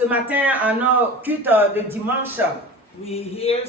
ce matin à nos cultes de dimanche we hear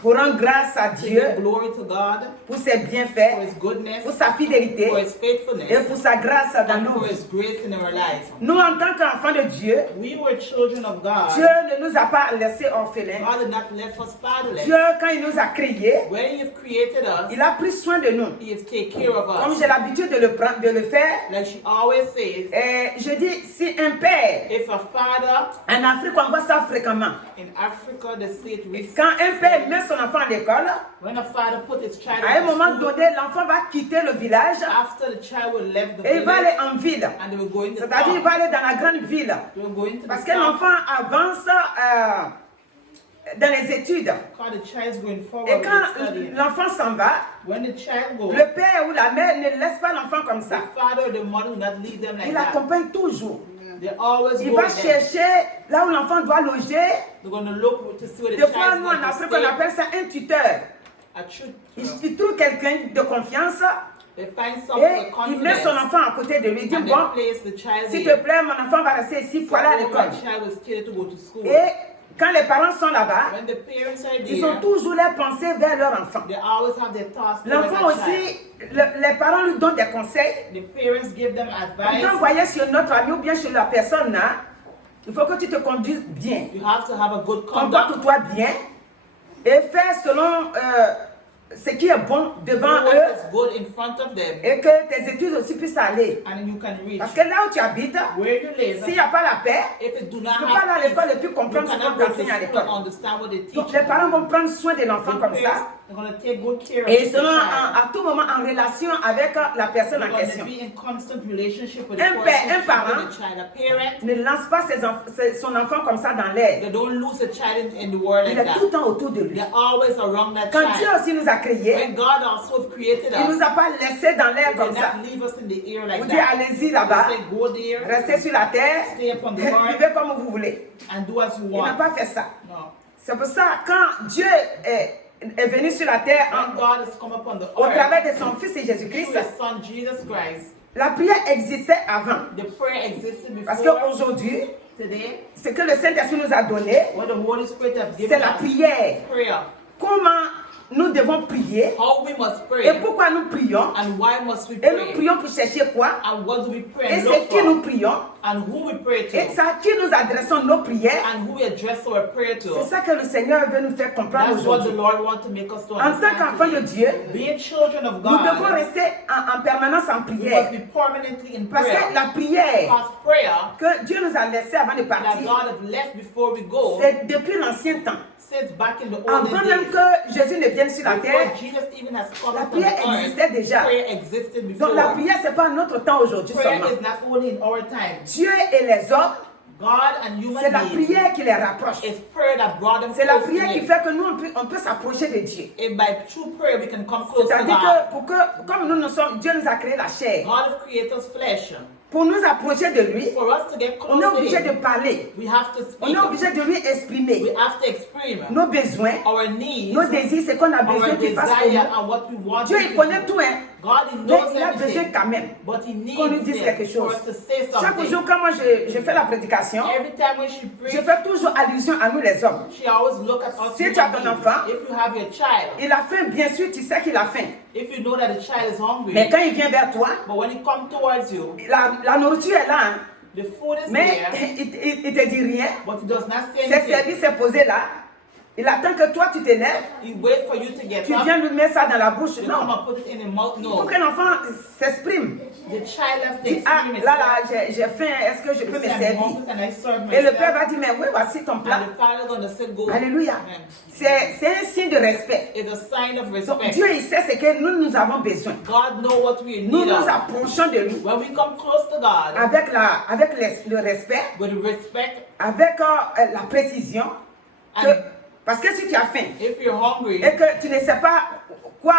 pour rendre grâce à to Dieu give glory to God pour ses for bienfaits, His goodness, pour sa fidélité for His faithfulness, et pour sa grâce dans and nos for vies. His grace in our lives. Nous, en tant qu'enfants de Dieu, We were children of Dieu God. ne nous a pas laissés orphelins. God did not left us fatherless. Dieu, quand il nous a créés, When He created us, il a pris soin de nous. He has taken care of Comme us. j'ai l'habitude de le faire, Like she always says, et je dis, si un père, if a father en Afrique, on voit ça fréquemment. in Africa, they say it recently, Quand un père met son enfant à l'école, when a father put his child à un in moment school, donné, l'enfant va quitter le village after the child will left the et il va village, aller en ville. and they will go into C'est-à-dire, il va aller dans la grande ville. They will go into Parce the que town. l'enfant avance dans les études. Because the child is going forward Et with quand studying. l'enfant s'en va, When the child goes, le père ou la mère ne laisse pas l'enfant comme the ça. father or the mother will not leave them like Il that. l'accompagne toujours. They always Il go va with them. chercher là où l'enfant doit loger. They're going to look to see where the Des fois, child is nous en going to Afrique, on stay. appelle ça un tuteur. A truth. Il trouve quelqu'un de confiance They find someone et with il met son confidence enfant à côté de lui. Il dit, and bon, they place the child s'il there. te plaît, mon enfant va rester ici pour aller à So l'école. my child was scared to go to school. Et quand les parents sont là-bas, When the parents are ils ont there, toujours les pensées vers leur enfant. they always have their thoughts towards L'enfant that child. aussi, les parents lui donnent des conseils. The parents give them advice. Quand vous voyez sur notre ami ou bien sur la personne là, il faut que tu te conduises bien. You have to have a good conduct. Comporte-toi bien et fais selon ce qui est bon devant Do what eux is good in front of them, et que tes études aussi puissent aller. and you can reach Parce que là où tu habites, where you live. s'il n'y a pas la paix, If it do not tu ne peux pas aller à have l'école et peace, puis you comprendre ce qu'on cannot go to t'enseigne à school l'école. and understand what they teach Donc les parents vont prendre soin de l'enfant you. comme Parents, ça they're going to take good care of et the selon child. à tout moment en relation avec la personne They're en going to question. be in constant relationship with Un the père, un person, parent, with the child. A parent, Ne lance pas son enfant comme ça dans l'air. they don't lose a child in the world Il like est tout le that. temps autour de lui. They're always around that Quand Dieu child. aussi nous a créés, When God also created il ne us, nous a pas laissés dans l'air He comme did ça. not leave us in the air Vous like dites, that. allez-y là-bas, He said, go there, restez sur la terre, stay upon the earth, vivez comme vous voulez. and do as you Il n'a want. pas fait ça. No. C'est pour ça, quand Dieu est venu sur la terre When God has come upon the au earth, travers de son Fils et through Jésus-Christ, His Son Jesus Christ, la prière existait avant. the prayer existed Parce before. qu'aujourd'hui, Today, ce que le Saint-Esprit nous a donné, what the Holy Spirit has c'est given la us, prière. prayer. Comment nous devons prier How we must et pray, pourquoi nous prions. and why must we Et nous pray, prions pour chercher quoi? and what do we pray Et and c'est look qui nous for, prions. and who we pray Et to, c'est à qui nous adressons nos prières. and who we address our prayer C'est to. ça que le Seigneur veut nous faire comprendre That's what the aujourd'hui. Lord wants to make us to En tant understand qu'enfants de today. Dieu, Being children of nous devons God, rester en permanence en we must prière. be permanently in Parce que prayer. la prière Because prayer que Dieu nous a laissée avant de that partir, God has left before we go c'est depuis l'ancien temps. since back in the Avant olden même days. que Jésus ne vienne sur la Before terre, Jesus even has come la upon the prière existait earth, déjà. prayer existed Donc before. la prière, ce n'est pas notre temps aujourd'hui Prayer seulement. is not only in our time. Dieu et les hommes, God and c'est human la beings, prière qui les rapproche. it's prayer that brought them C'est la close to prière qui Him. fait que nous, on peut s'approcher de Dieu. And by true prayer, we can come close to C'est-à-dire God. comme Dieu nous a créé la chair. God has created us flesh. Pour nous approcher de lui, For us to get on est close to obligé de Him, parler. we have to On speak. est obligé de lui We exprimer have to exprime nos besoins, our needs, nos désirs, ce qu'on a besoin our qu'il fasse pour desire, nous. and what we want Dieu, Him il to connaît do. tout, hein. God, He Mais knows il a besoin everything, quand même but He qu'on nous needs dise quelque it for chose. us to say Chaque something. jour, quand moi je fais la prédication, Every time when she je preaches, fais toujours allusion à nous les hommes. she always look at us Si human tu as ton beings. enfant, If you have your child, Il a faim, bien sûr, tu sais qu'il a faim. if you know that the child is hungry, Mais quand il vient vers toi, but when he comes towards you, la nourriture est là, hein. the food is Mais there, il te dit rien. but he does not say Ses anything. services est posé là. Il attend que toi, tu te lèves. He waits for you to get Tu up. viens lui mettre ça dans la bouche. You come Non. and put it in the mouth. Il faut No. que l'enfant s'exprime. The child has to Dit, ah, experience là, it. j'ai faim. Est-ce que je peux me He said, I'm servir? hungry, can I serve Et le père myself? va dire, mais oui, voici ton plat. And the father gonna say, go. Alléluia. Amen. C'est un signe de respect. It's a sign of Donc, respect. Dieu, il sait ce que nous avons besoin. God knows what we Nous need nous of. approchons de lui When we come close to God, avec le respect, with respect, avec la précision. and Parce que si tu as faim if you're hungry et que tu ne sais pas quoi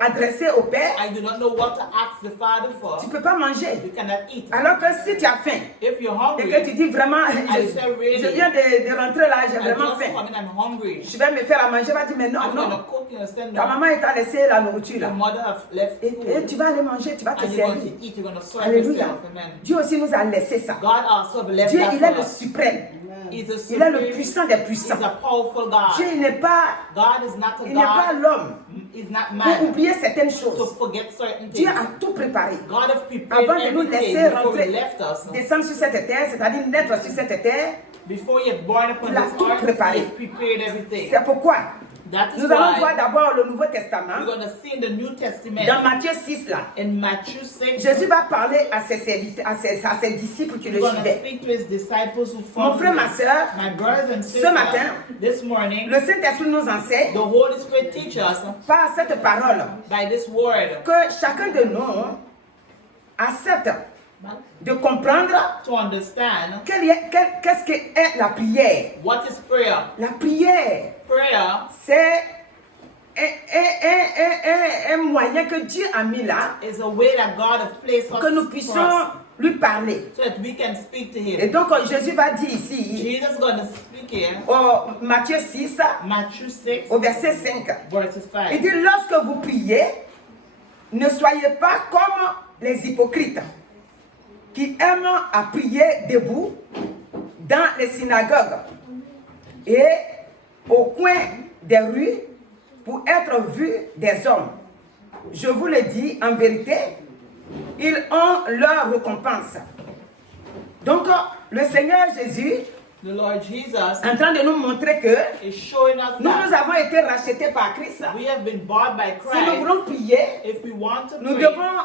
adresser au Père, I do not know what to ask the Father for. tu ne peux pas manger. You cannot eat. Alors que si tu as faim If you're et hungry, que tu dis vraiment, I say really, je viens de rentrer là, j'ai I vraiment just faim. come in, I'm hungry. Je vais me faire à manger, va dire mais non, I'm gonna non. cook you and send Ta no. maman t'a laissé la nourriture Your là. mother have left Et food. tu vas aller manger, tu vas te And you're going servir. to eat, you're going to serve Alléluia. yourself. Amen. Dieu aussi nous a laissé ça. God also have left Dieu, that il est for le us. suprême. He's a Il est le supreme, puissant des he's puissants. a powerful God. Dieu il n'est pas, God is not a il n'est pas God. l'homme He's not pour man oublier certaines to choses. forget certain Dieu things. a tout préparé. God has prepared Avant de nous everything laisser before rentrer, He left us. descendre sur cette terre, c'est-à-dire naître sur cette terre, Before He had born upon Il a this tout earth, préparé. He has prepared everything. c'est pourquoi That is nous allons voir why d'abord le Nouveau we're Testament. going to see in the New Testament, Dans Matthieu 6 là, in Matthew 6, Jésus va parler à ses serviteurs, à ses disciples qui He's le going to suivaient. speak to His disciples who Mon followed frère, Him. ma soeur, My brothers and ce sisters, matin, this morning, le Saint-Esprit nous enseigne the Holy Spirit teaches us par cette parole by this word que chacun de nous accepte de comprendre to understand qu'est-ce que est la prière. what is prayer. La prière, Prayer c'est un moyen que Dieu a mis là is a way that God has placed us que nous for puissions us lui parler. so that we can speak to Et Him. donc Jésus va dire ici, Jesus is going to speak here, au Matthieu 6, Matthew 6, au verset 5. verses Il 5. dit, lorsque vous priez, ne soyez pas comme les hypocrites qui aiment à prier debout dans les synagogues et au coin des rues pour être vus des hommes. Je vous le dis en vérité, ils ont leur récompense. Donc, le Seigneur Jésus The Lord Jesus est en train de nous montrer que is showing us nous that avons été rachetés par Christ. we have been bought by Si nous Christ. voulons prier, If we want to nous pray, devons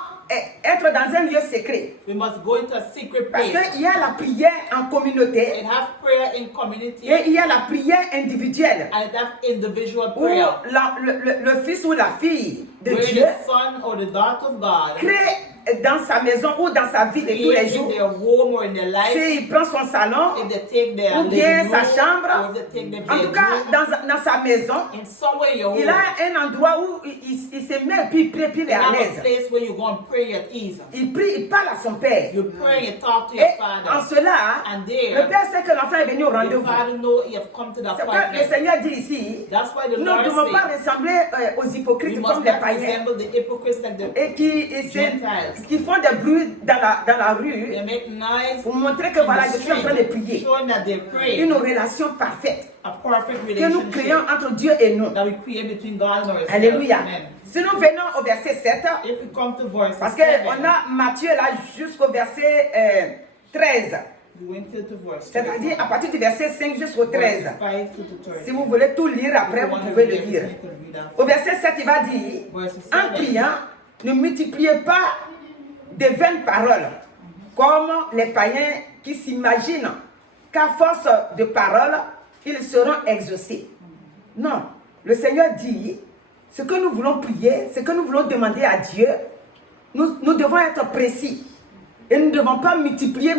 être dans un lieu secret. we must go into a secret Parce place. qu'il y a la prière en communauté It has prayer in community et il y a la prière individuelle and it has individual où prayer. le fils ou la fille de Where Dieu the son or the daughter of God crée dans sa maison ou dans sa vie de tous les in jours. their home or in their life, S'il prend son salon, if they take their ou bien living sa room, chambre, or if they take their en tout cas bedroom, dans sa maison, in somewhere in your il home, a un endroit où il se met et puis il prie, puis il est you à have a l'aise. place where you go and pray at ease. Il prie, il parle à son père. You pray and talk to Et your en father. cela, And le there, père sait que l'enfant est venu au your rendez-vous. father know you have come to the C'est pourquoi le appointment. Seigneur dit ici, That's why the nous ne Lord devons pas says, ressembler aux we hypocrites must comme les not païens resemble the hypocrites like the et Gentiles. qui font des bruits dans la rue They make noise pour montrer que in voilà, the je suis en train de street, prier. showing that they pray. Une relation parfaite A perfect que nous créons relationship entre Dieu et nous. that we create between God and ourselves. Alléluia. Amen. Si nous venons au verset 7, If we come to verse parce 7, qu'on a Matthieu là jusqu'au verset 13, we went to verse 7. c'est-à-dire à partir du verset 5 jusqu'au 13. Verse 5 to 13. Si vous voulez tout lire après, vous pouvez le lire. Au verset 7, il va dire, en priant, ne multipliez pas de vaines paroles, comme les païens qui s'imaginent qu'à force de paroles, ils seront exaucés. Non, le Seigneur dit, ce que nous voulons prier, ce que nous voulons demander à Dieu, nous devons être précis. Et nous ne devons pas multiplier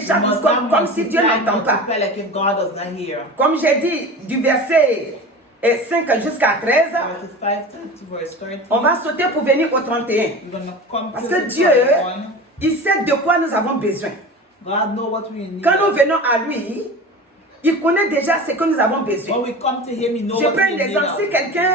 chaque chose comme si Dieu n'entend pas. Like if God does not hear. Comme j'ai dit, du verset 5 jusqu'à 13, Verses 5 to verse 13. on va sauter pour venir au 31. We're gonna come Parce to que the Dieu, 31. il sait de quoi nous avons besoin. God knows what we need. Quand nous venons à lui, il connaît déjà ce que nous avons besoin. When we come to Him, He knows Je what prends we un need. exemple. Si quelqu'un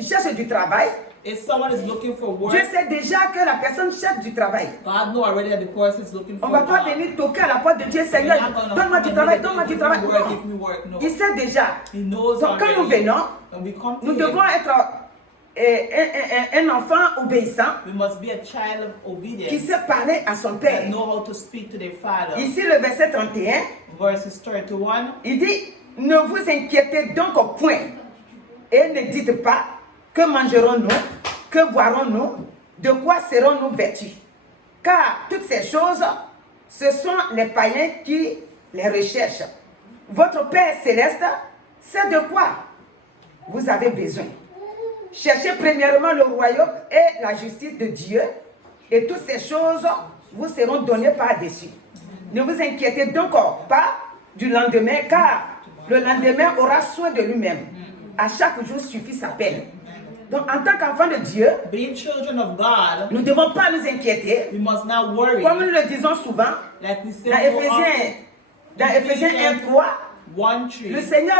cherche du travail, If someone is looking for work, Dieu sait déjà que la personne cherche du travail. God knows already that the person is looking On for ne va pas job. venir toquer à la porte de Dieu, Seigneur, We're not gonna donne-moi du come travail, and donne-moi du give travail. me work, Non. give me work. No. Il sait déjà. He knows Donc quand nous already. venons, When we come to nous Him, devons être un enfant obéissant we must be a child of qui obedience sait parler à son that père. know how to speak to their father. Ici, le verset 31, Verses 31. il dit, ne vous inquiétez donc au point et ne dites pas que mangerons-nous, que boirons-nous, de quoi serons-nous vêtus. Car toutes ces choses, ce sont les païens qui les recherchent. Votre Père céleste sait de quoi vous avez besoin. Cherchez premièrement le royaume et la justice de Dieu, et toutes ces choses vous seront données par-dessus. Ne vous inquiétez donc pas du lendemain, car le lendemain aura soin de lui-même. À chaque jour suffit sa peine. Donc, en tant qu'enfants de Dieu, being children of God, nous ne devons pas nous inquiéter. we must not worry. Comme nous le disons souvent, Like we say dans so Éphésiens, dans often, Éphésiens 1:3, 1:3, le Seigneur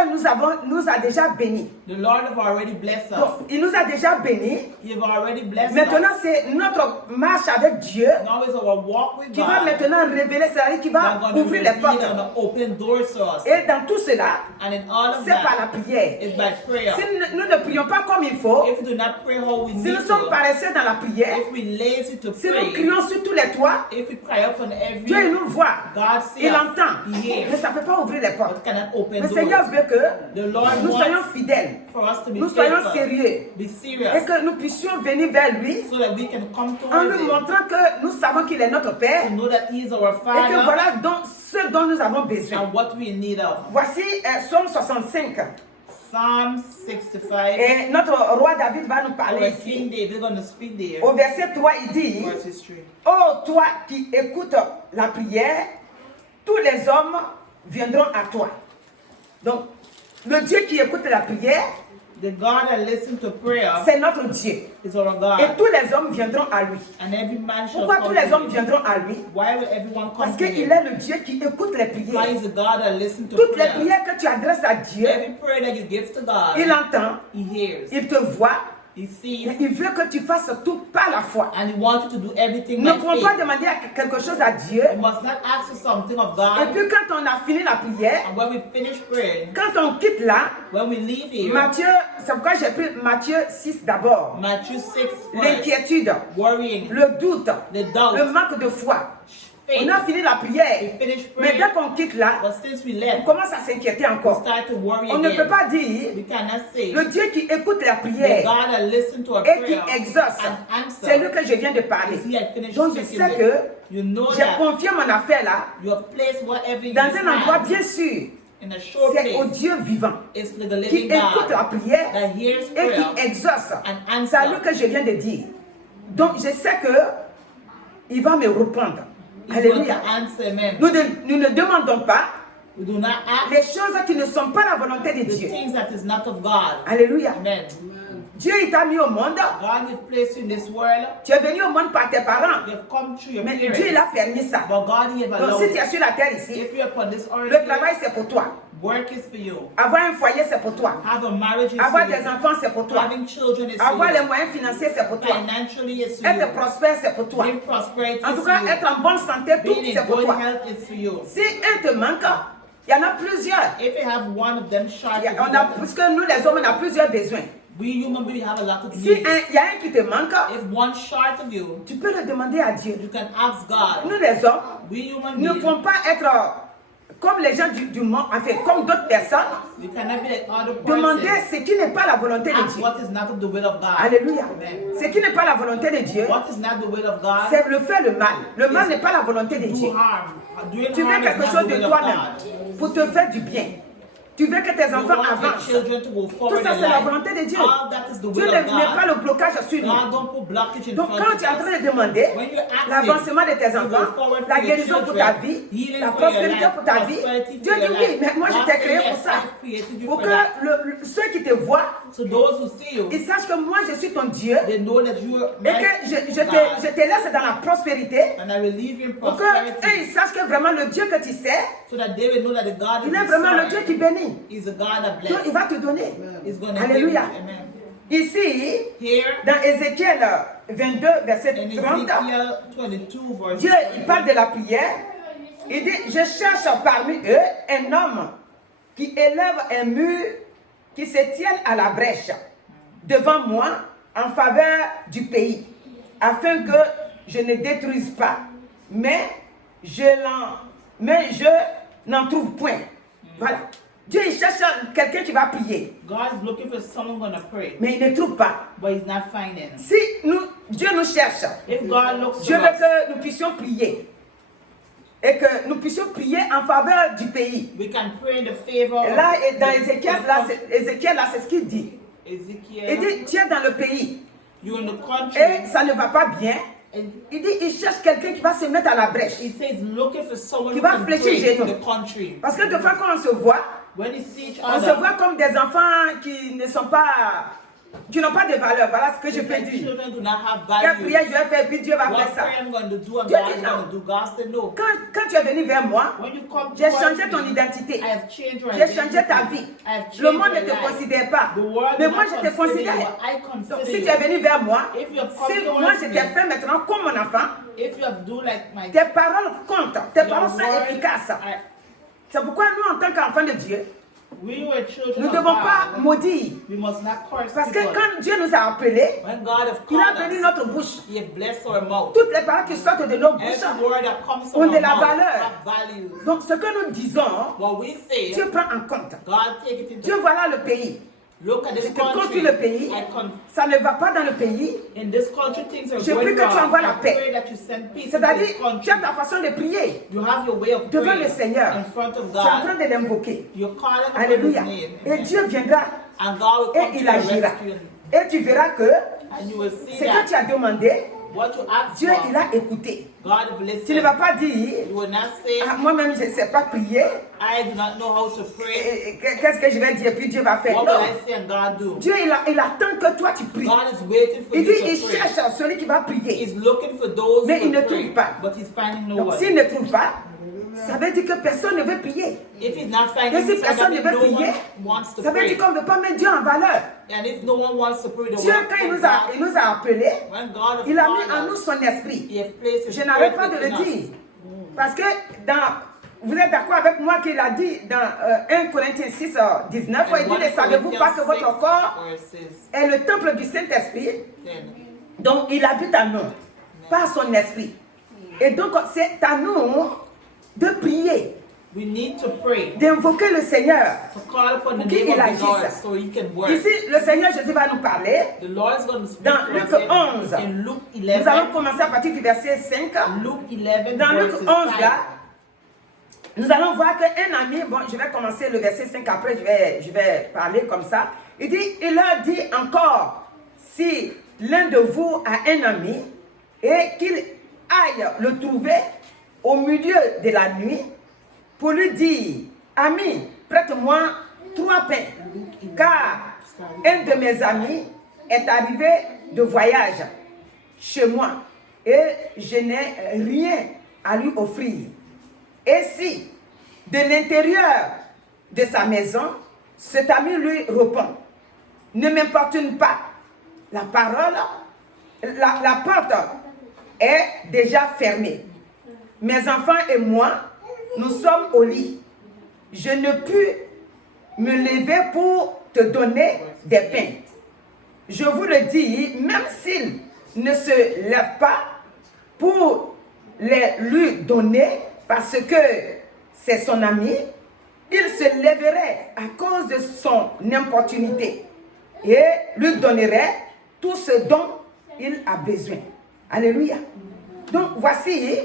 nous a déjà bénis. the Lord have already blessed us. Donc, il nous a déjà bénis. He have already blessed Maintenant, us. c'est notre marche avec Dieu Now is our walk with qui va God. maintenant révéler, c'est-à-dire qui va That going to ouvrir les reveal portes. and open doors to us. Et dans tout cela, And in all of c'est par la that, prière. it's by prayer. Si nous ne prions pas comme il faut, If we do not pray how we si need nous sommes to, paresseux dans la prière, if we lazy to si nous pray, crions sur tous les toits, if we cry out on every, Dieu il nous voit, God sees il us, entend, He mais hears, ça ne peut pas ouvrir les portes. but cannot open Le Seigneur doors. veut que The Lord nous soyons wants fidèles, for us to be nous soyons faithful, sérieux, be et serious, que nous puissions venir vers lui so that we can come en towards nous Him, montrant que nous savons qu'il est notre Père to know that He is our et que Father voilà donc ce dont nous avons besoin. and what we need of. Voici Psaume 65 Psalm 65. et notre roi David va nous parler Our ici. King David is going to speak there. Au verset 3, il dit: Verse 3. ô toi qui écoutes la prière, tous les hommes viendront à toi. Donc, le Dieu qui écoute la prière, The God that listens to prayer c'est notre Dieu. is our God. Et tous les hommes viendront à lui. And every man shall Pourquoi come tous les to hommes him. viendront à lui? Why will everyone come Parce to qu'il him? est le Dieu qui écoute les Why prières. is the God that listens to Toutes les prayer? prières que tu adresses à Dieu, Every prayer that you give to God, il entend, He hears, il te voit, He sees, mais il veut que tu fasses tout par la foi. and He wants you to do everything Nous ne by pouvons pas faith. demander quelque chose à Dieu. You must not ask for something of Et God, puis quand on a fini la prière, and when we finish praying, quand on quitte là, when we leave here, Matthieu, c'est pourquoi j'ai pris Matthieu 6 d'abord. Matthew 6, verse, L'inquiétude, worrying, le doute, the doubt, le manque de foi. faith. On a fini la We prière. finish Mais praying, dès qu'on quitte là, but since we on left, commence à s'inquiéter we encore. start to worry On ne peut again. pas dire We cannot say, le Dieu qui écoute la the prière God that listens to our et qui prayer exauce. and C'est lui answer, que je viens de parler. is He that finishes Donc je speaking sais with. que You know j'ai that confié mon affaire là you have placed whatever you dans un endroit have bien sûr. in a short C'est au place. Dieu vivant It's to the qui living écoute la God prière that hears et prayer qui exauce. and C'est à lui answers. que je viens de dire. Donc je sais que il va me répondre. He's going to Alléluia. answer, amen. Nous ne demandons pas We do not ask les choses qui ne sont pas la volonté de the Dieu. things that is not of God. Alléluia. Amen. Dieu il t'a mis au monde. God has placed you in this world. Tu es venu au monde par tes parents. You have come through your Mais Dieu il parents. a permis ça. But God he has Donc allowed si tu es it. sur la terre ici, If you're upon this earth, le travail c'est pour toi. work is for you. Avoir un foyer c'est pour toi. Have a marriage is for Avoir you. des enfants c'est pour toi. Having children is for Avoir les you. moyens financiers c'est pour toi. Financially is for Être you. prospère c'est pour toi. Being prosperity En is tout for cas, you. être en bonne santé, tout Being c'est in pour good toi. health is for you. Si un te manque, il y en a plusieurs. If you have one of them short, Puisque nous les hommes, on a plusieurs besoins. we human beings have a lot of Si needs. il y a un qui te manque, If one short of you, tu peux le demander à Dieu. you can ask God. Nous les hommes, We human ne beings, pouvons pas être comme les gens du monde, enfin comme d'autres personnes, we cannot be like other demander persons. ce qui n'est pas la volonté de Ask Dieu. what is not of the will of God. Alléluia. Amen. Ce qui n'est pas la volonté de Dieu, What is not the will of God? c'est le faire le mal. Le mal n'est pas la volonté de Dieu. Do harm. Doing Tu veux harm is quelque not chose the de will of toi-même God. pour te faire du bien. Tu veux que tes You enfants want your avancent. children to go Tout forward ça, in c'est la life. volonté de Dieu. All that is the Dieu will ne of met pas God. le blocage sur nous. God don't put blockage in Donc front quand of tu es en us. train de demander When you ask l'avancement de tes Him to go enfants, forward la for your guérison pour children, ta vie, healing la for your prospérité life, pour ta vie, prosperity Dieu for dit your oui, life. mais moi je God t'ai said, créé yes, pour ça. I've created you Pour for que that. ceux qui te voient, So those who see you, ils sachent que moi je suis ton Dieu they know that you are et my que je God. te laisse dans la prospérité And I will leave you in pour que prosperity. ils sachent que vraiment le Dieu que tu sais, So that they will know that the God il is est vraiment le the Dieu qui bénit. is a God that Donc il blesses. va te donner. He's going to give you. Alléluia. Amen. Ici, Here, dans Ézéchiel 22, verset in 30, Ezekiel 22, verse Dieu il parle de la prière. Il dit, je cherche parmi eux un homme qui élève un mur, qui se tienne à la brèche devant moi en faveur du pays, afin que je ne détruise pas, mais je n'en trouve point. Voilà. Dieu il cherche quelqu'un qui va prier, God is looking for someone going to pray, mais il ne trouve pas. but he's not finding. Si Dieu nous cherche, If God looks Dieu for veut us, que nous puissions prier. Et que nous puissions prier en faveur du pays. we can pray in the favor Et là, of et dans Ézéchiel, là, c'est ce qu'il dit. Il Ezekiel. dit, tu es dans le pays You're in the country. et ça ne va pas bien. And Il dit, il cherche quelqu'un qui va se mettre à la brèche. he says looking for someone Qui who va can fléchir pray in genoux. the country. Parce que des fois, quand on se voit, When you see each on se other, voit comme des enfants qui ne sont pas qui n'ont pas de valeur. Voilà ce que je peux Because dire. children do not have Quelle value. prière je vais faire, puis Dieu va What faire ça. prayer I'm going to do and Dieu God dit is non. going to do. God said no. Quand tu es venu vers moi, When you come j'ai towards changé ton me, identité. I have changed your J'ai identity. changé ta vie. I have changed Le monde ne your te life. considère pas. The world Mais do moi, not je te consider considère. you, but I Donc, consider si you. tu es venu vers moi, If you have come si towards moi je t'ai me, fait maintenant comme mon enfant, if you have do like my tes paroles comptent. Tes your paroles sont word, efficaces. C'est pourquoi nous, en tant qu'enfants de Dieu, we were children nous ne of devons pas God. maudire. We must not curse Parce que people. quand Dieu nous a appelés, When God has il a called béni us, notre bouche. He has blessed our mouth. Toutes les paroles qui sortent de nos bouches Every word that comes ont from de our la mouth valeur. have value. Donc, ce que nous disons, What we say, Dieu prend en compte. God take it into. Dieu, voilà le pays. Look at this Je te confie country. le pays. Ça ne va pas dans le pays. In this country, things are Je going prie que tu wrong. envoies la I paix. pray that you send peace into C'est-à-dire, this tu country. as ta façon de prier You have your way of devant praying le Seigneur. in front of Tu es en train God. de l'invoquer. You're calling upon Alléluia. His name. Et Amen. Dieu viendra And God will et come to il your agira. rescue. Et tu verras que And you will see ce que that tu as demandé, what you asked Dieu, for, il a écouté. God will Tu ne listen. vas pas dire, You will not say, ah, moi-même, je ne sais pas prier. I do not know how to pray. Qu'est-ce que je vais dire? Puis Dieu va faire. What Non. will I say and God do? Dieu, il attend que toi, tu pries. God is waiting for Il you dit, to il pray. cherche celui qui va prier. He's looking for those Mais who il ne will pray, trouve pas. but he's finding no Donc, one. s'il ne trouve pas, ça veut dire que personne ne veut prier. If he's not Et finding si personne ne somebody, veut no prier, one wants to ça veut pray. dire qu'on ne veut pas mettre Dieu en valeur. And if no one wants to pray, the Dieu, word quand of il nous a appelés, when God has il a mis called en nous us, son esprit. He has placed His Je n'arrête Spirit pas de le within us. dire. Parce que vous êtes d'accord avec moi qu'il a dit dans 1 Corinthiens 6, 19, il dit, ne savez-vous pas que votre corps est le temple du Saint-Esprit, donc il habite en nous, par son esprit. Et donc c'est à nous de prier, We need to pray, d'invoquer le Seigneur. to call upon the Qu'il name of the agisse. Lord so He can work. Ici, le Seigneur Jésus va nous parler. The Lord is going to speak Dans to Luc us in- 11. in Luke Nous allons 11. commencer à partir du verset 5. Luke 11, Dans Luc verses 11, 5. là, nous allons voir qu'un ami, bon, je vais commencer le verset 5, après je vais parler comme ça. Il dit, il leur dit encore, si l'un de vous a un ami et qu'il aille le trouver au milieu de la nuit pour lui dire, ami, prête-moi 3 pains, car un de mes amis est arrivé de voyage chez moi et je n'ai rien à lui offrir. Et si, de l'intérieur de sa maison, cet ami lui répond, ne m'importune pas, la parole, la porte est déjà fermée. Mes enfants et moi, nous sommes au lit. Je ne puis me lever pour te donner des pains. Je vous le dis, même s'il ne se lève pas pour les lui donner, parce que c'est son ami, il se lèverait à cause de son importunité et lui donnerait tout ce dont il a besoin. Alléluia. Donc voici,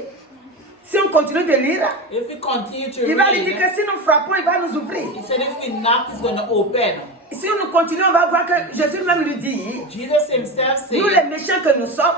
si on continue de lire, If we continue to il va lui dire read, que si nous frappons, il va nous ouvrir. He said if we knock, He's going to open. Si nous continuons, on va voir que Jésus même lui dit, Jesus Himself nous les said, méchants que nous sommes,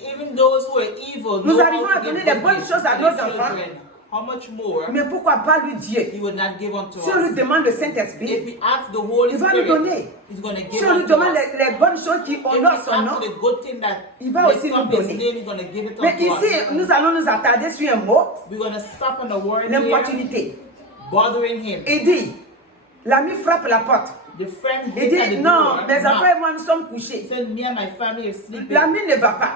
even those who are evil Nous know arrivons how à to donner give des good bonnes gifts choses à to nos their enfants. children. How much more mais pourquoi pas lui Dieu? He will not give unto Si on lui us? demande le If Saint-Esprit, we ask the Holy il va nous Spirit, donner. He's going to Si give on lui unto demande us. les bonnes choses qui If we honorent son nom, ask for the good thing that il va lifts aussi nous up His donner. name, He's going to give it Mais unto ici, us. nous allons nous attarder sur un mot, We're going to stop on the word here, l'importunité. bothering Him. Il dit, l'ami frappe la porte. The friend Il hit at dit, the non, door. mes knock. enfants et moi, nous sommes He couchés. said, me and my family are sleeping. L'ami ne va pas.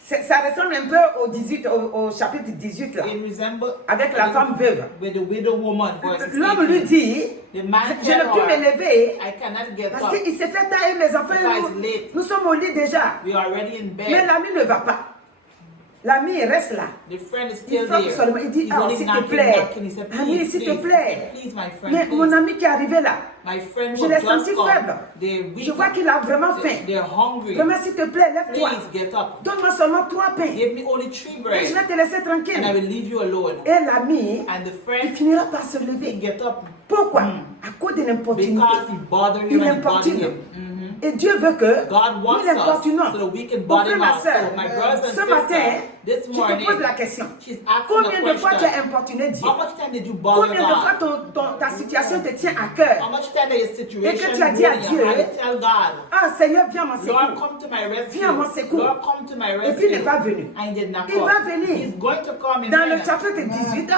Ça ressemble un peu au 18, au chapitre 18, là, It resembles avec la femme veuve. with the widow woman. verses L'homme lui 18. dit, The man je ne tell peux me her, lever I cannot get parce up. qu'il s'est fait tailler mes enfants et Because it's late. nous sommes au lit déjà. We are already in Mais bed. l'ami ne va pas. L'ami reste là. The friend is Il still frappe there. seulement. Il dit, He's ah, only s'il te knocking, plaît. knocking. He said, Ami, please, s'il te please. He plaît. said, please, my friend, Mais please. mon ami qui est arrivé là, My friend je was l'ai just senti come. faible. They're Je weak. vois qu'il a vraiment faim. They're hungry. Vraiment, s'il te plaît, lève-toi. Please get up. Donne-moi seulement 3 pains. Give me only 3 Et je bread, vais te laisser and I tranquille. will leave you alone. Et l'ami, And the il friend finira par se will lever. get up Pourquoi? À cause de l'importunité. because he bothered Il him and he bothered importune. him. Et Dieu veut que God nous wants us l'importunons. so that we can Mon body frère, him ma out. soeur, So my brothers and ce matin, sisters, this je te morning, pose la question. she's asking Combien the de fois tu question. as importuné Dieu? How much time did you bother Combien de fois God? ta situation te tient à How cœur? much time that your situation tu as dit à really Dieu, you had to tell God, Ah Seigneur, viens à mon Lord, secours. come to my rescue. Viens à mon secours. Lord, come to my Et rescue. puis il n'est pas venu. And he did not Il come. va venir. He's going to come in Dans le minute. chapitre 18,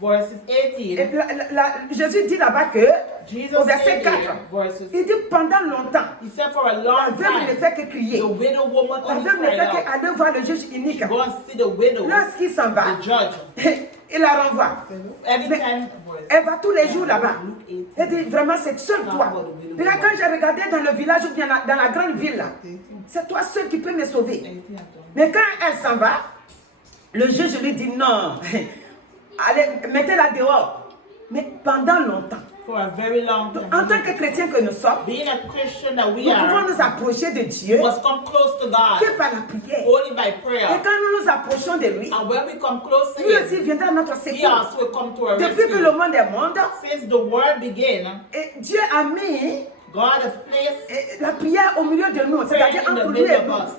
Verses 18. et Jésus dit là-bas que, Jesus au verset said 4, here, verses, il dit pendant longtemps, he said for a la long veuve ne time, fait que crier. the widow woman La only veuve ne cried fait out. qu'aller voir le juge unique. Go and see the widow, Lorsqu'il s'en va, the judge. il la renvoie. Every Mais time, elle va tous les jours là-bas. Elle dit vraiment, c'est seul toi. Et là, quand j'ai regardé dans le village ou bien dans la grande ville, là, c'est toi seul qui peux me sauver. Mais quand elle s'en va, le juge lui dit non, allez, mettez-la dehors. Mais pendant longtemps, for a very long time. en tant que chrétien que nous sommes, Being a Christian that we nous pouvons are, nous approcher de Dieu we must come close to God, que par la prière. only by Et prayer. quand nous nous approchons de lui, And when we come close to lui Him, aussi viendra à notre He secours. also will come to our Depuis que le rescue. monde est monde, Since the world began, et Dieu a mis God has placed la prière au milieu de nous, prayer c'est-à-dire in the entre lui middle et of nous. us.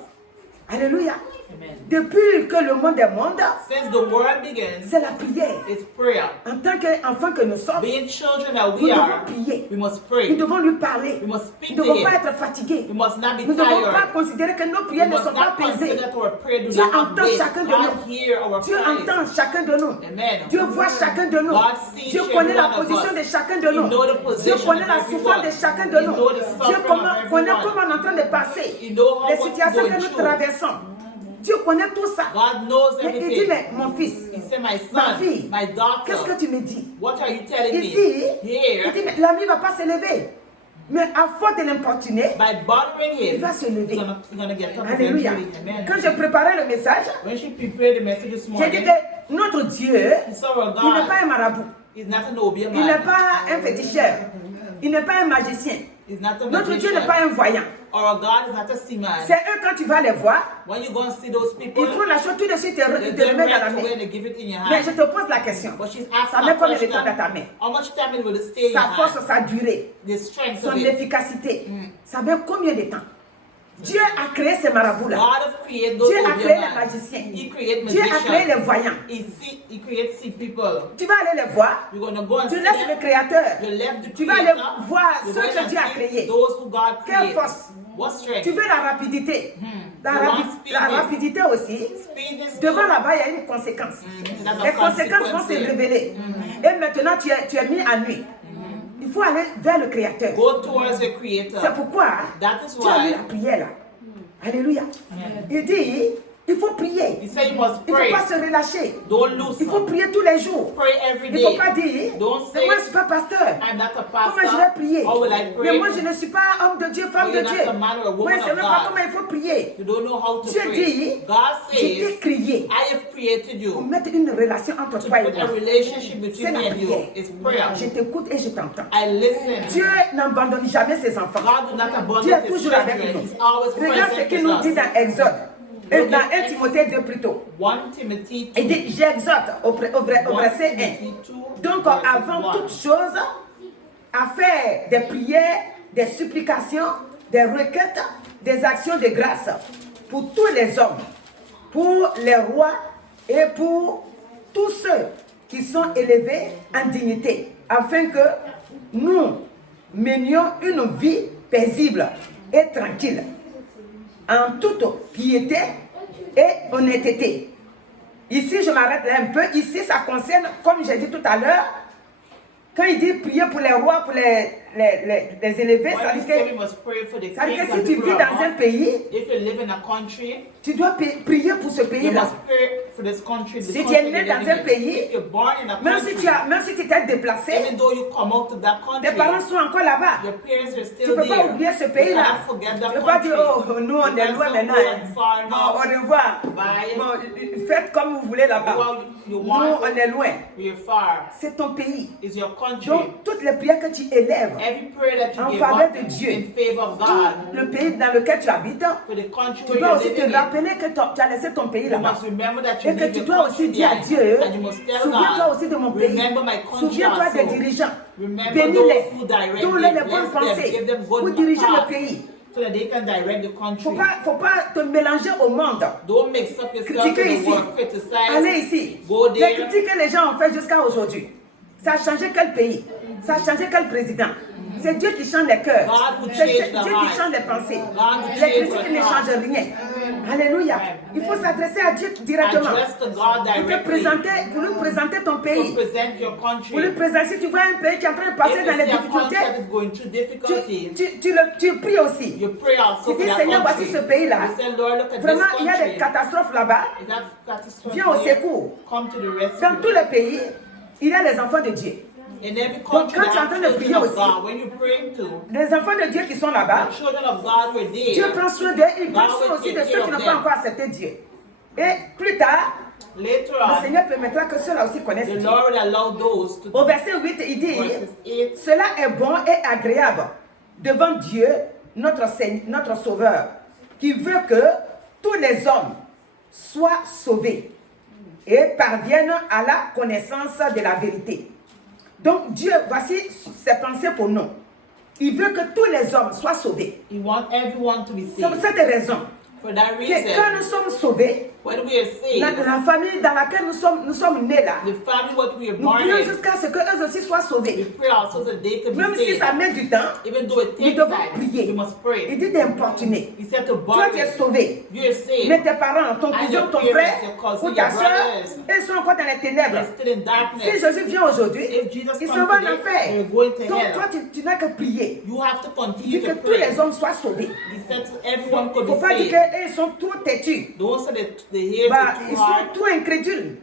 Alléluia. Amen. Depuis que le monde est monde, Since the world began, c'est la prière. it's prayer. En tant qu'enfants que nous sommes, Being children that nous we devons are, prier. we must Nous pray. devons lui parler. We must Nous speak ne to devons pas Him. être fatigués. We must not be Nous ne devons pas tired. considérer que nos We prières ne must sont pas not pesées. consider that our prayer do Dieu not have entend weight. chacun de God nous. hear our Dieu praise. entend chacun de nous. Amen. Dieu voit chacun de nous. God sees Dieu every connaît la one of position us. de chacun de He nous. know the Dieu position connaît of la everyone. souffrance de chacun de He nous. know the Dieu suffering of connaît everyone. comment on est en train de passer. He know how Les what situations we're que going nous through. traversons. Dieu connaît tout ça. God knows Mais il dit, everything. mais mon fils, He said, my ma son, fille, my qu'est-ce que daughter, tu me dis? what are you telling Ici, me? il Here, dit, mais l'ami ne va pas se lever. Mais à force de l'importuner, by bothering il him, va se lever. he's gonna get up Alléluia. eventually. Amen. Quand je préparais le message, When she prepared the message this j'ai dit morning, que notre Dieu, he saw our il n'est God. pas un marabout. He's not an obeah Il n'est man. pas un féticheur. Il n'est pas un magicien. He's not a Notre Dieu n'est pas magician. un voyant. Our God is not a seaman. C'est eux, quand tu vas les voir, When you go and see those people, ils font la chose tout de suite, ils they te get remettent dans la right away main. and they give it in your Mais je hand. te pose la question. But she's Ça asking met a combien de temps dans ta question. main? How much time it will it stay in your Sa force, hand? sa durée, The strength son of it. efficacité. Ça met combien de temps? Dieu a créé ces marabouts-là. God has created those Dieu a obeah créé les men. magiciens. He created Dieu a créé les magicians. voyants. He created sick people. Tu vas aller les voir. You're going to go and Tu see laisses le them. Créateur. You left the Tu vas aller creator. voir You're ceux going que and Dieu a see créés. those who God Quelle created. force? What strength? Tu veux la rapidité. La, You want speed la is- rapidité aussi. Speed is Devant là-bas, il y a une conséquence. That's Les a conséquences vont se consequence. révéler. Et maintenant, tu es mis à nuit. Il faut aller vers le Créateur. Go towards the creator. C'est pourquoi That is tu as mis why la prière là. Alléluia. Il dit, il faut prier. he said you must Il ne pray. faut pas se relâcher. Don't lose Il faut hope. prier tous les jours. Pray every Il ne faut day. pas dire, Don't mais say, moi je ne suis pas pasteur. I'm not a Comment je vais pastor. prier? How will I Mais pray? moi je ne suis pas homme de Dieu, femme But de you're Dieu. not a man or a woman Moi je ne sais of même pas God. comment il faut prier. You don't know how to Dieu pray. dit, God je t'ai says, créé I have created pour you mettre une relation entre to toi et put a moi. relationship C'est between la me and you. prière. It's prayer. Je t'écoute et je t'entends. I listen. Dieu n'abandonne jamais ses enfants. God will not Dieu abandon est his toujours avec children. nous. He's always Regarde ce present qu'il nous with dit us. dans Exode. Et dans 1 Timothée 2 plutôt. 1 Timothy 2. Il dit, j'exhorte au verset 1. Donc, avant toute chose, à faire des prières, des supplications, des requêtes, des actions de grâce pour tous les hommes, pour les rois et pour tous ceux qui sont élevés en dignité, afin que nous menions une vie paisible et tranquille, en toute piété et honnêteté. Ici, je m'arrête là un peu. Ici, ça concerne, comme j'ai dit tout à l'heure, quand il dit prier pour les rois, pour les élevés, ça When veut we say we dire must pray for the que kings si and tu people vis dans un around, pays, if you live in a country, tu dois prier pour ce you pays-là. must pray for this country. The Si tu country es né you're dans living un in. pays, If you're born in a Même si country, tu t'es déplacé, even though you come out to that tes country, parents sont encore là-bas. your parents are Tu ne still peux there. pas oublier ce You pays-là. cannot forget Tu that ne peux pas country. dire, oh, nous on You est can't loin say, maintenant. "Oh, I'm far Bon, now." au revoir. Bye. Bon, faites comme vous voulez là-bas. You Nous, want on est loin. We're far. C'est ton pays. It's your country. Donc, toutes les prières que tu élèves Every prayer that you en give faveur up de Dieu, in favor of God, le pays dans lequel tu habites, for the country tu where dois you're aussi te living in, rappeler que tu as laissé ton pays you là-bas. must remember that you Et que leave tu your dois aussi country dire à behind. Dieu, And you must tell souviens-toi God, aussi de mon pays. remember my country Souviens-toi des also. dirigeants. Remember Bénis-les. those who direct Donne-les them, les bonnes bless them, pensées give them good pour diriger le paths. pays. so that they can direct the country. Faut pas te mélanger au monde. Don't mix up yourself Critiquer in ici. the world, criticize. Allez ici. Go Les there. critiques que les gens ont fait jusqu'à aujourd'hui, ça a changé quel pays? Ça a changé quel président? C'est Dieu qui change les cœurs. God will C'est change Dieu the qui heart. change les pensées. God will Les change critiques ne your heart. changent rien. Alléluia. Il faut s'adresser à Dieu directement. Address to God Pour lui présenter ton pays. Present your country. Pour lui présenter, si tu vois un pays qui est en train de passer If dans you les see a country difficultés, that is going through difficulties, tu pries aussi. you pray also Tu for dis, that Seigneur, country. voici ce pays-là. You say, Lord, look at Vraiment, this il y a des country. catastrophes là-bas. Is that catastrophe Viens au here? secours. Come to the rescue. Dans tous les pays, il y a les enfants de Dieu. In every Donc, country, quand tu es en there train are de children prier of aussi, God. When you pray to les enfants de Dieu qui sont là-bas, the children of God were there. Dieu prend soin d'eux, il prend soin aussi de ceux qui n'ont pas encore accepté Dieu. Et plus tard, Later le on, Seigneur permettra que ceux-là aussi connaissent the Dieu. Lord will allow those to Au verset 8, il dit, verses 8. cela est bon et agréable devant Dieu, notre Sauveur, qui veut que tous les hommes soient sauvés et parviennent à la connaissance de la vérité. Donc Dieu, voici ses pensées pour nous. Il veut que tous les hommes soient sauvés. He wants everyone to be C'est pour saved. cette raison For that que quand nous reason, sommes sauvés, when we are saved, la famille dans laquelle nous sommes nés là, the family what we are nous born prions in, jusqu'à ce qu'eux aussi soient we sauvés. pray also that they can Même be si ça saved. met du temps, Even though it nous takes devons time, prier. we must Il pray. dit d'importuner. He said to Toi, tu es bother. sauvé. You are saved. Mais tes parents, ton And cousin, your ton parents, frère your cousin, ou ta your soeur, brothers. ils sont encore dans les ténèbres. They're still in Si darkness. Jésus vient aujourd'hui, If Jesus il comes s'en va en today, enfer. they're going to Donc hell. toi, tu n'as que prier. You have to Il continue dit que to tous les pray. hommes soient sauvés. He said to everyone Il could ne faut be pas dire saved. qu'ils sont trop têtus. Don't say that the ears Bah, are ils too hard. sont trop incrédules.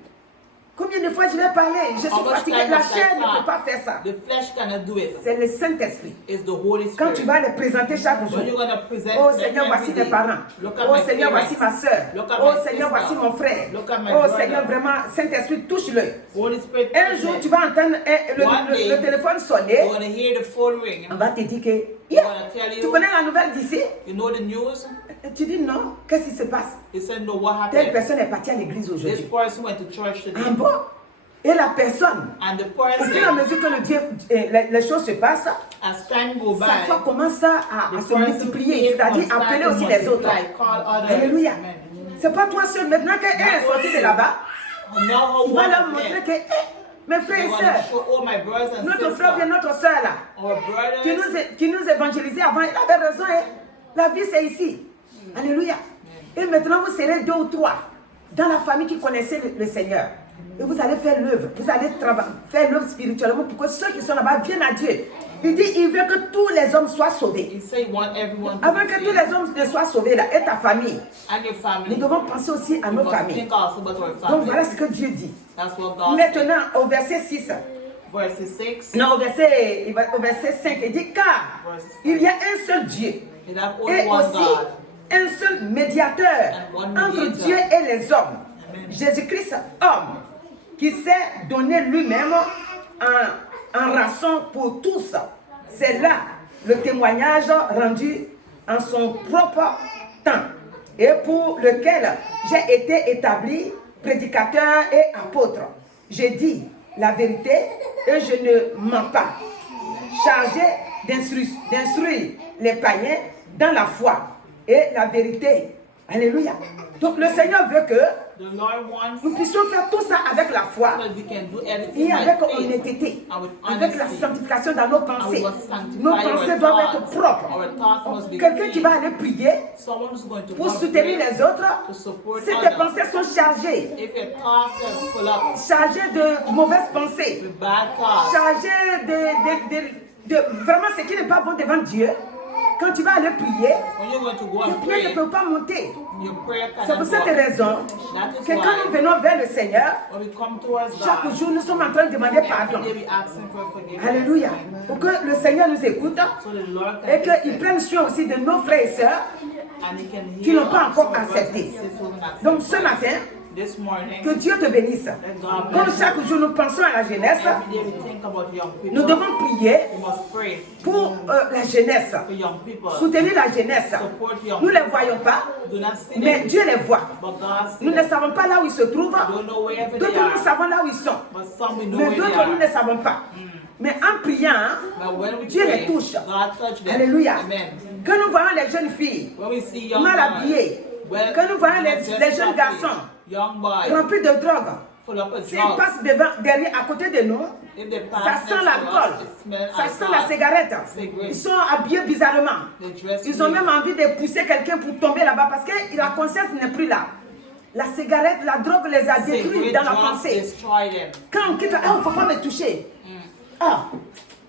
Combien de fois je vais parler? Je suis How much fatiguée. time La must I chair ne peut talk? pas faire ça. The flesh cannot do it. C'est le Saint-Esprit. It's the Holy Quand tu Spirit. vas les présenter chaque jour. When you're going to present Oh them Seigneur, every voici day. mes parents. Look at Oh my Seigneur, parents. voici ma soeur. Look at Oh my Seigneur, sister. voici mon frère. Look at my Oh brother. Seigneur, vraiment, Saint-Esprit, touche-le. Holy Spirit. Un jour, tu vas entendre One day, le téléphone sonner. You're going to hear the phone ring. On va te dire que, They're going to tell tu you, connais la nouvelle d'ici? you know the news? Tu dis non, qu'est-ce qui se passe? He said, no, what Telle happened? personne est partie à l'église This aujourd'hui. person went to church today. Ah bon? Et la personne, And the au fur et à person, mesure que les choses se passent, as time go sa by, foi commence à the se person multiplier, c'est-à-dire start appeler to aussi les autres. multiply, call others. Alléluia. Amen. C'est pas toi seul. Maintenant qu'elle est sortie de là-bas, Now how il va one leur of montrer them, que, mes frères they et want to sœurs, show all my brothers and notre frère bien, sisters, notre sœur là, our brothers, qui nous évangélisait avant, il avait raison. Hein? La vie c'est ici. Alléluia. Et maintenant vous serez 2 ou 3 dans la famille qui connaissait le Seigneur. Et vous allez faire l'œuvre. Vous allez faire l'œuvre spirituellement pour que ceux qui sont là-bas viennent à Dieu. Il dit, il veut que tous les hommes soient sauvés. he say he want everyone to Avant be que tous saved. les hommes ne soient sauvés là, et ta famille, And your nous family. devons penser aussi à We nos must familles. think also about our Donc family. voilà ce que Dieu dit. That's what God said. Maintenant, au verset 6, Verse 6. non, au verset 5, il dit, car il y a un seul Dieu You have only et one aussi God. un seul médiateur And one entre mediator. Dieu et les hommes. Amen. Jésus-Christ, homme, qui s'est donné lui-même en rançon pour tous. C'est là le témoignage rendu en son propre temps et pour lequel j'ai été établi prédicateur et apôtre. J'ai dit la vérité et je ne mens pas. Chargé d'instruire les païens dans la foi et la vérité. Alléluia. Donc le Seigneur veut que The Lord wants nous puissions faire tout ça avec la foi so that we can do everything et by avec faith honnêteté, and with avec la honesty. sanctification dans nos And pensées. we must sanctify Nos our pensées doivent être thoughts. propres. Our thoughts must be Quelqu'un qui clean. va aller prier Someone who's going to pour come soutenir pray les autres, to support si tes others. pensées sont chargées, If your thoughts are full up chargées de mauvaises pensées, with bad thoughts, chargées de vraiment ce qui n'est pas bon devant Dieu, quand tu vas aller prier, when you're going to go tes and prières ne pray, peuvent pas monter. your prayer C'est pour cannot cette go up. raison That is que quand nous why venons vers le Seigneur, when we come towards chaque God, jour nous sommes en train de demander pardon. every day we asking for forgiveness. Alléluia. Pour que le Seigneur nous écoute So the Lord et can qu'il listen. prenne soin aussi de nos frères et sœurs And he can qui hear n'ont pas us, encore our brothers accepté. and sisters who haven't accepted Donc ce Christ. matin, This morning, que Dieu te bénisse. Comme chaque jour nous pensons à la jeunesse, every day we think about young people. nous devons prier We must pray pour la jeunesse. for young people. Soutenir la jeunesse. Support young Nous ne les people. voyons pas, Do not see mais them, Dieu les voit. but God sees Nous ne them. savons pas là où ils se trouvent. We don't know wherever they D'autres nous are, savons là où ils sont. but some we know Mais where they d'autres nous are. ne savons pas. Mais en priant, But when we Dieu pray, les touche. God touch them. Alléluia. Amen. Quand nous voyons les jeunes filles When we see young mal boys, habillées, when quand nous voyons they're les dressed jeunes properly, garçons young boys, remplis de drogue, full up of s'ils drugs, passent derrière, à côté de nous, if they pass ça next sent to l'alcool, us, it smells ça sent alcohol. la cigarette. Cigarette. Ils sont habillés bizarrement. They dress Ils ont weird. même envie de pousser quelqu'un pour tomber là-bas parce que la conscience n'est plus là. La cigarette, la drogue les a détruits Cigarette dans la drugs pensée. destroy them. Quand on quitte, il ne faut pas me toucher. Ah,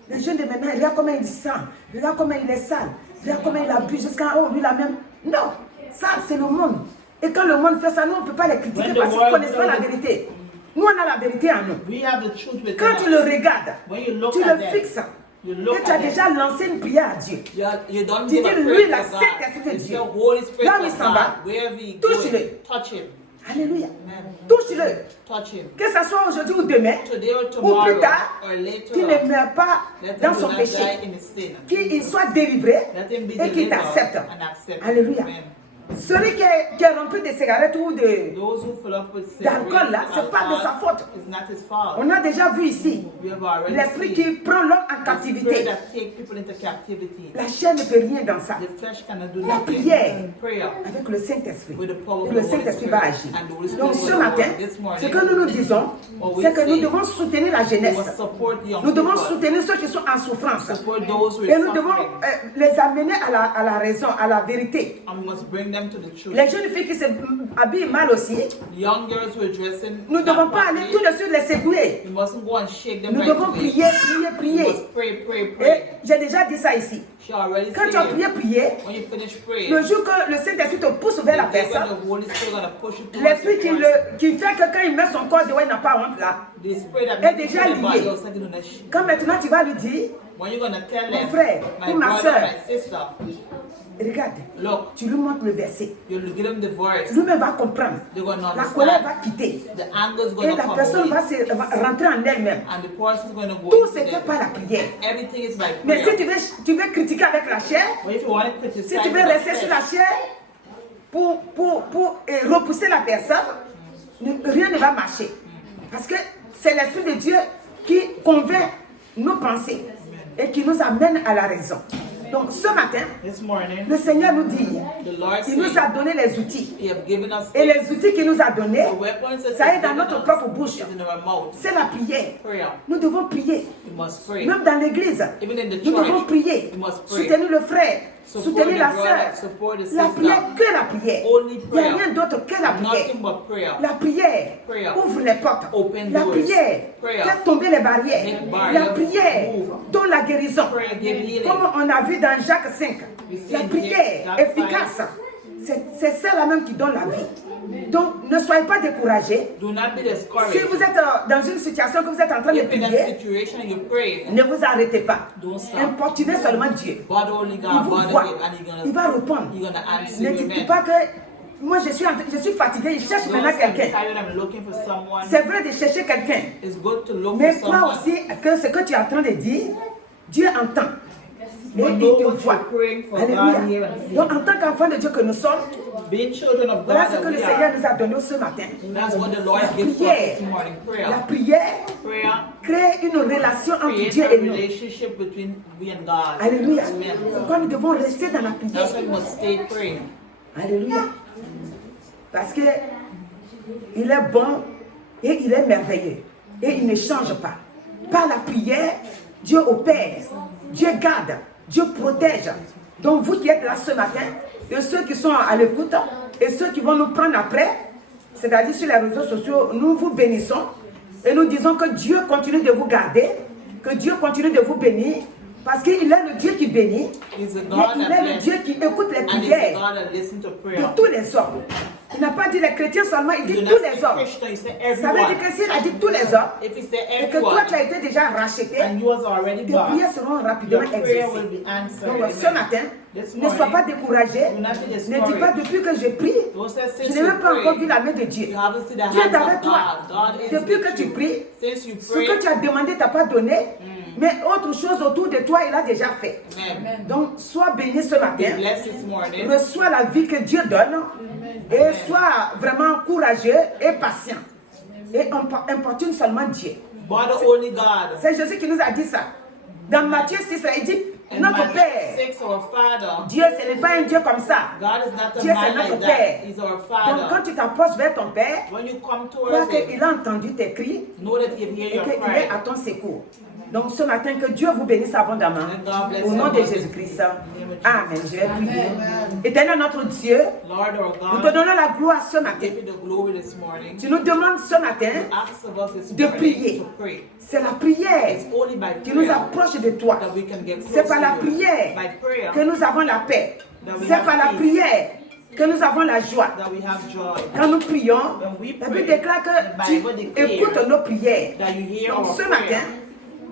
les jeunes de maintenant, regarde comment il sent, regarde comment il est sale, regarde comment il abuse jusqu'à lui la même. Non, ça c'est le monde. Et quand le monde fait ça, nous on ne peut pas les critiquer When the parce qu'ils ne world connaissent pas la does it- vérité. Nous on a la vérité en nous. We have the truth within Quand us. tu le regardes, When you look tu at le them, fixes you look et tu as at them. déjà lancé une prière à Dieu. You don't Tu give a dis, lui, prayer la to God. Sainte-Esprit de It's Dieu. the Holy Spirit Là où il of s'en God. va, Wherever he touche-le. goes, touch him. Alléluia. Amen. Touche-le. Touch him. Que ce soit aujourd'hui ou demain, Today or ou tomorrow plus tard, or later qu'il on, ne meure pas let dans him do son not péché. die in his sin. Qu'il soit délivré Let him be et qu'il delivered t'accepte. and accept. Alléluia. Amen. Celui qui est rempli de cigarettes ou de... Those who fill up with D'alcool, là, c'est pas de sa faute. It's not his fault. On a déjà vu ici We have already l'esprit seen qui prend l'homme en the spirit captivité. that take people into captivity. La chair ne peut rien dans ça. The flesh cannot do La nothing. prière Prayer. avec le Saint-Esprit. With the power of Et le the Holy Saint-Esprit Spirit. va agir. And the Holy Spirit Donc will ce work. matin, This morning, ce que nous nous disons, what we c'est que nous say, devons soutenir la we jeunesse. must support the young Nous devons people. soutenir ceux qui sont en souffrance. Support those who Et are nous devons suffering. les amener à la raison, à la vérité. And we must bring them to the truth. Les jeunes filles qui se habillent mal aussi, Young girls who are dressing nous ne not devons pas aller properly, tout de suite les secouer. we mustn't go and shake them Nous right devons away. prier, prier, We prier. must pray, pray, Et pray. j'ai déjà dit ça ici. She already Quand said tu as it. prié, prier, When you finish praying, le jour que le Saint-Esprit te pousse vers la the day when personne, the Holy Spirit gonna push you towards l'esprit the person, qui fait que quand il met son corps dehors, il n'a pas honte là. the spirit that est makes you déjà feel bad, lié. you're second on the Quand maintenant tu vas lui dire, when you're gonna tell Mon them, frère my ou ma brother, sœur. my sister, regarde, look, tu lui montres le verset. you give them the verse, Lui-même va comprendre. they're gonna La colère understand. va quitter. The anger is Et gonna la come personne away, va rentrer en elle-même. and the person is gonna go Tout into se fait them. par la prière. Everything is by Mais si prayer. tu veux critiquer avec la chair, But if you want to si criticize tu veux the rester sur la flesh, chair pour repousser la personne, rien ne va marcher. Parce que c'est l'Esprit de Dieu qui convainc nos pensées et qui nous amène à la raison. Donc ce matin, this morning, le Seigneur nous dit, the Lord il nous said, a donné les outils. He have given us Et les outils qu'il nous a donnés, the weapons that ça He est has dans given notre us propre bouche. is in our mouth. C'est la prière. Prayer. Nous devons prier. We must pray. Même dans l'église, Even in the nous devons church, prier. we must pray. Soutenir le frère, Support soutenir the la brother, sœur. support the La sister. prière, que la prière. Only Il n'y a prayer. rien d'autre que la prière. Nothing but prayer. La prière Prayer. ouvre les portes. Open La doors. prière Prayer. fait tomber les barrières. Make barriers La prière move. donne la guérison. Prayer give healing. Comme on a vu dans Jacques 5, We see la in prière Jacques efficace, c'est celle-là même qui donne la vie. Donc ne soyez pas découragés. Do not be Si discouraged. vous êtes dans une situation que vous êtes en train de If in a prier, situation you pray, ne vous arrêtez pas. don't stop. Importunez seulement Dieu. Bother only Il God, vous bother voit. Him, and He's Il va répondre. gonna answer Ne you. dites Amen. pas que moi je suis fatigué, je cherche Don't maintenant say, I'm quelqu'un. tired, I'm looking for someone. C'est vrai de chercher quelqu'un. It's good to look Mais for crois someone. aussi que ce que tu es en train de dire, Dieu entend. Et But il know te what voit. you're praying for, God hear Alléluia. and see. Donc en tant qu'enfant de Dieu que nous sommes, Being children of voilà God ce que that le we Seigneur are. nous a donné ce matin. That's what the Lord La gives us prière. this morning. La Prayer. prière Prayer. crée une relation entre Create Dieu a et nous. relationship between we and God. Alléluia. Amen. Pourquoi nous devons rester dans la prière? That's why we must stay praying. Alléluia. Parce que il est bon et il est merveilleux. Et il ne change pas. Par la prière, Dieu opère, Dieu garde, Dieu protège. Donc vous qui êtes là ce matin, et ceux qui sont à l'écoute, et ceux qui vont nous prendre après, c'est-à-dire sur les réseaux sociaux, nous vous bénissons et nous disons que Dieu continue de vous garder, que Dieu continue de vous bénir, parce qu'il est le Dieu qui bénit, He's a mais God il that est le bless. Dieu qui écoute les And He's a prières God that listens to de prayer. tous les hommes. Il n'a pas dit les chrétiens seulement, il He dit did tous not les say hommes. Christian, He said Ça veut everyone. dire que s'il a dit tous les hommes, If He said et que toi everyone, tu as été déjà racheté, and you was already tes bought, prières seront your rapidement prayer will exaucées. be answered. Donc Amen. ce matin, This ne sois pas morning, découragé. do not be Ne dis pas discouraged. depuis que j'ai prié, Don't say je since n'ai you même pas encore vu pray, la main de Dieu. you haven't seen the Dieu est hands avec of toi. God. God is Depuis que with tu you. pries, Since you ce que pray, tu as demandé, tu n'as pas donné, mais autre chose autour de toi, il a déjà fait. Amen. Donc sois béni ce Be matin. blessed this morning. Reçois la vie que Dieu donne et sois vraiment courageux et patient. Et importune seulement Dieu. But the only God. C'est Jésus qui nous a dit ça. Dans Matthieu 6, il dit, And notre Matthew Père. 6, our Father. Dieu, ce n'est pas un Dieu comme ça. God is not a Dieu, c'est man notre like that. Père. He's our Donc, Father. quand tu t'approches vers ton Père, When you come crois towards him, qu'il a entendu tes cris know that he hear et your qu'il cry. est à ton secours. Donc, ce matin, que Dieu vous bénisse abondamment. And God bless Au you nom de abundantly. Jésus-Christ. In the name of Jesus. Amen. Je vais prier. Éternel notre Dieu, Lord our nous te God, donnons la gloire ce give matin. you the glory this morning. Tu nous demandes ce matin Ask of us this de morning prier. to pray. C'est la prière It's only by qui nous prayer approche de toi. that we can get C'est close par la to you. prière By prayer que nous avons la paix. that we C'est have par la peace. prière que nous avons la joie. that we have joy. Quand nous prions, When we la pray, Bible déclare que the tu Bible declares écoutes nos prières. That you hear Donc our ce prayer. matin,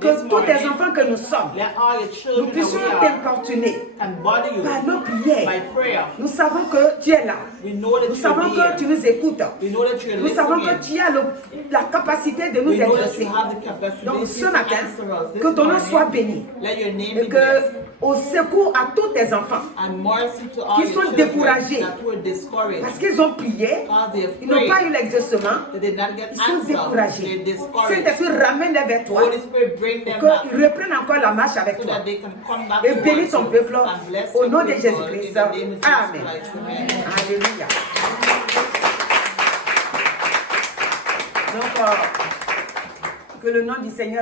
This que tous tes morning, enfants que nous sommes, let all your nous children puissions that we are t'importuner can bother you par nos by prières. prayer. Nous savons que tu es là. We know that Nous you're savons que there. tu nous écoutes. We know that you're Nous savons que listening. tu as la capacité de nous We know that exaucer. you have the capacity Donc to ce matin, answer us. This que ton nom morning, soit béni. let your name Et be blessed. que au secours à tous tes enfants And mercy to all qui your sont children découragés that were discouraged. parce qu'ils ont prié, Because they have ils n'ont pas prayed. eu l'exaucement, They did not get ils sont answer. They're découragés. discouraged. Saint-Esprit, ramène-les vers toi, Holy Spirit, bring them qu'ils back reprennent encore la marche avec so toi. that they can come back Et bénis towards ton you peuple and bless au your nom de people Jésus-Christ. in the name of Jesus Amen. Christ. Amen. Alléluia. Donc, que le nom du Seigneur